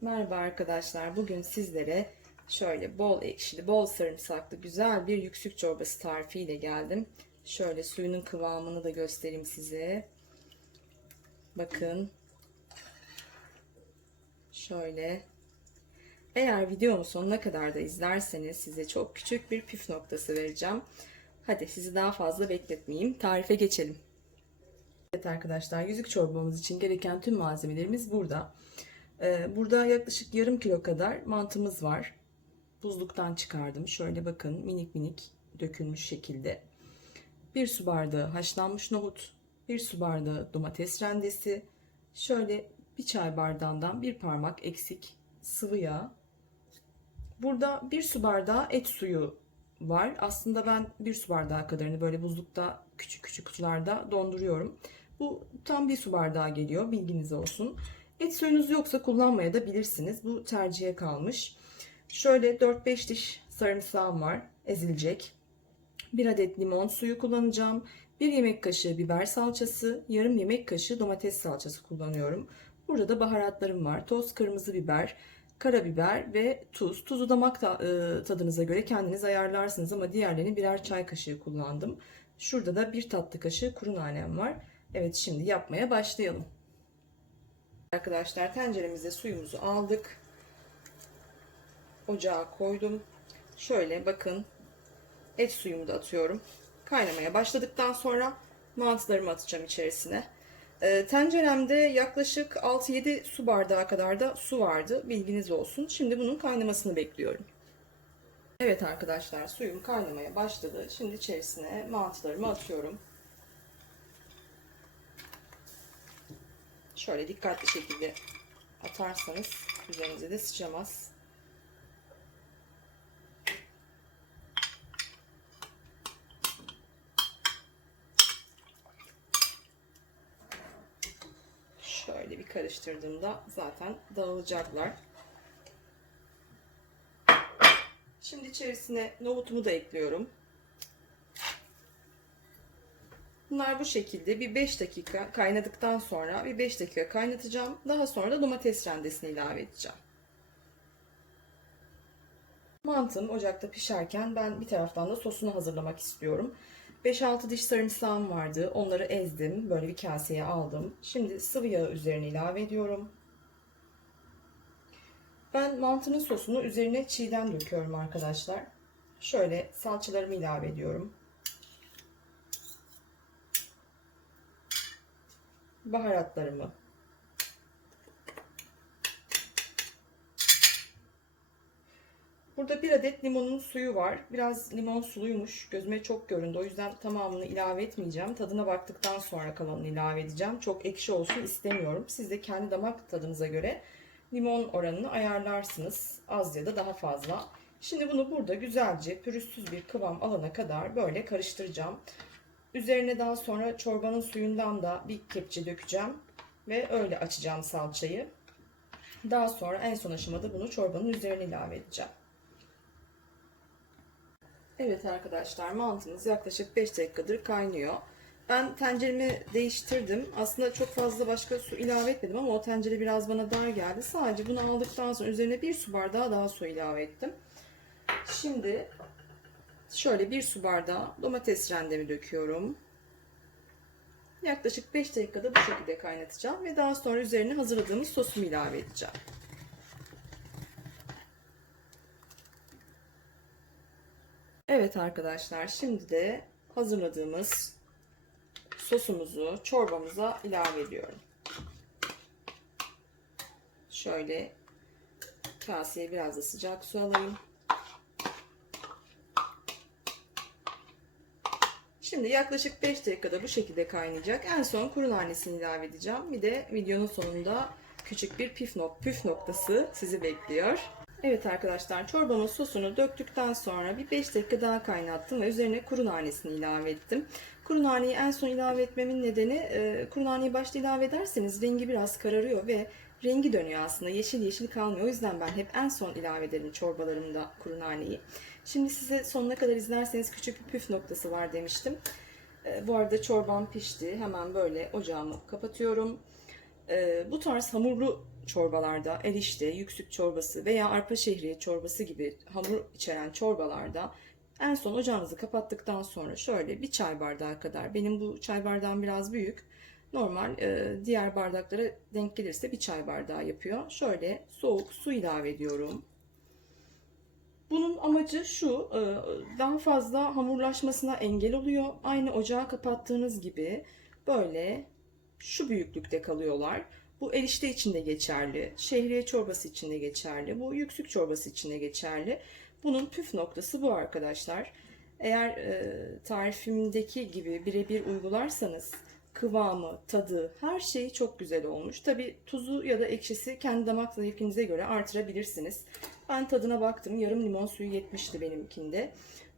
Merhaba arkadaşlar. Bugün sizlere şöyle bol ekşili, bol sarımsaklı güzel bir yüksük çorbası tarifiyle geldim. Şöyle suyunun kıvamını da göstereyim size. Bakın. Şöyle. Eğer videomu sonuna kadar da izlerseniz size çok küçük bir püf noktası vereceğim. Hadi sizi daha fazla bekletmeyeyim. Tarife geçelim. Evet arkadaşlar yüzük çorbamız için gereken tüm malzemelerimiz burada. Ee, Burada yaklaşık yarım kilo kadar mantımız var. Buzluktan çıkardım. Şöyle bakın minik minik dökülmüş şekilde. Bir su bardağı haşlanmış nohut, bir su bardağı domates rendesi, şöyle bir çay bardağından bir parmak eksik sıvı yağ. Burada bir su bardağı et suyu var. Aslında ben bir su bardağı kadarını böyle buzlukta küçük küçük kutularda donduruyorum. Bu tam bir su bardağı geliyor bilginiz olsun. Et suyunuz yoksa kullanmaya da bilirsiniz. Bu tercihe kalmış. Şöyle 4-5 diş sarımsağım var ezilecek. 1 adet limon suyu kullanacağım. 1 yemek kaşığı biber salçası, yarım yemek kaşığı domates salçası kullanıyorum. Burada da baharatlarım var. Toz kırmızı biber, karabiber ve tuz. Tuzu damak e, tadınıza göre kendiniz ayarlarsınız ama diğerlerini birer çay kaşığı kullandım. Şurada da bir tatlı kaşığı kuru nanem var. Evet şimdi yapmaya başlayalım. Arkadaşlar tenceremize suyumuzu aldık. Ocağa koydum. Şöyle bakın et suyumu da atıyorum. Kaynamaya başladıktan sonra mantılarımı atacağım içerisine. Ee, tenceremde yaklaşık 6-7 su bardağı kadar da su vardı. Bilginiz olsun. Şimdi bunun kaynamasını bekliyorum. Evet arkadaşlar suyum kaynamaya başladı. Şimdi içerisine mantılarımı atıyorum. Şöyle dikkatli şekilde atarsanız üzerinize de sıçramaz. Şöyle bir karıştırdığımda zaten dağılacaklar. Şimdi içerisine nohutumu da ekliyorum. Bunlar bu şekilde bir 5 dakika kaynadıktan sonra bir 5 dakika kaynatacağım. Daha sonra da domates rendesini ilave edeceğim. Mantım ocakta pişerken ben bir taraftan da sosunu hazırlamak istiyorum. 5-6 diş sarımsağım vardı. Onları ezdim. Böyle bir kaseye aldım. Şimdi sıvı yağı üzerine ilave ediyorum. Ben mantının sosunu üzerine çiğden döküyorum arkadaşlar. Şöyle salçalarımı ilave ediyorum. Baharatlarımı Burada bir adet limonun suyu var. Biraz limon suluymuş. Gözüme çok göründü. O yüzden tamamını ilave etmeyeceğim. Tadına baktıktan sonra kalanını ilave edeceğim. Çok ekşi olsun istemiyorum. Siz de kendi damak tadınıza göre limon oranını ayarlarsınız. Az ya da daha fazla. Şimdi bunu burada güzelce pürüzsüz bir kıvam alana kadar böyle karıştıracağım. Üzerine daha sonra çorbanın suyundan da bir kepçe dökeceğim ve öyle açacağım salçayı. Daha sonra en son aşamada bunu çorbanın üzerine ilave edeceğim. Evet arkadaşlar mantımız yaklaşık 5 dakikadır kaynıyor. Ben tenceremi değiştirdim. Aslında çok fazla başka su ilave etmedim ama o tencere biraz bana dar geldi. Sadece bunu aldıktan sonra üzerine bir su bardağı daha su ilave ettim. Şimdi Şöyle bir su bardağı domates rendemi döküyorum. Yaklaşık 5 dakikada bu şekilde kaynatacağım ve daha sonra üzerine hazırladığımız sosumu ilave edeceğim. Evet arkadaşlar şimdi de hazırladığımız sosumuzu çorbamıza ilave ediyorum. Şöyle kaseye biraz da sıcak su alayım. Şimdi yaklaşık 5 dakikada bu şekilde kaynayacak. En son kuru nanesini ilave edeceğim. Bir de videonun sonunda küçük bir püf, nok püf noktası sizi bekliyor. Evet arkadaşlar çorbamın sosunu döktükten sonra bir 5 dakika daha kaynattım ve üzerine kuru nanesini ilave ettim. Kuru naneyi en son ilave etmemin nedeni e, kuru naneyi başta ilave ederseniz rengi biraz kararıyor ve rengi dönüyor aslında. Yeşil yeşil kalmıyor. O yüzden ben hep en son ilave ederim çorbalarımda kuru naneyi. Şimdi size sonuna kadar izlerseniz küçük bir püf noktası var demiştim. E, bu arada çorbam pişti. Hemen böyle ocağımı kapatıyorum. E, bu tarz hamurlu çorbalarda, erişte, yüksük çorbası veya arpa şehriye çorbası gibi hamur içeren çorbalarda en son ocağınızı kapattıktan sonra şöyle bir çay bardağı kadar, benim bu çay bardağım biraz büyük, normal e, diğer bardaklara denk gelirse bir çay bardağı yapıyor. Şöyle soğuk su ilave ediyorum. Bunun amacı şu, e, daha fazla hamurlaşmasına engel oluyor. Aynı ocağı kapattığınız gibi böyle şu büyüklükte kalıyorlar. Bu erişte için de geçerli, şehriye çorbası için de geçerli, bu yüksük çorbası için de geçerli. Bunun püf noktası bu arkadaşlar. Eğer e, tarifimdeki gibi birebir uygularsanız kıvamı, tadı, her şeyi çok güzel olmuş. Tabi tuzu ya da ekşisi kendi damak zevkinize göre artırabilirsiniz. Ben tadına baktım. Yarım limon suyu yetmişti benimkinde.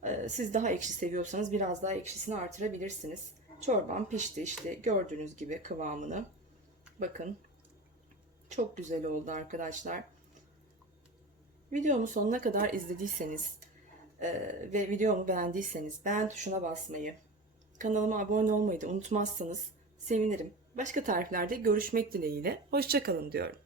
Ee, Siz daha ekşi seviyorsanız biraz daha ekşisini artırabilirsiniz. Çorbam pişti işte gördüğünüz gibi kıvamını. Bakın. Çok güzel oldu arkadaşlar. Videomu sonuna kadar izlediyseniz e, ve videomu beğendiyseniz beğen tuşuna basmayı, kanalıma abone olmayı da unutmazsanız sevinirim. Başka tariflerde görüşmek dileğiyle. Hoşçakalın diyorum.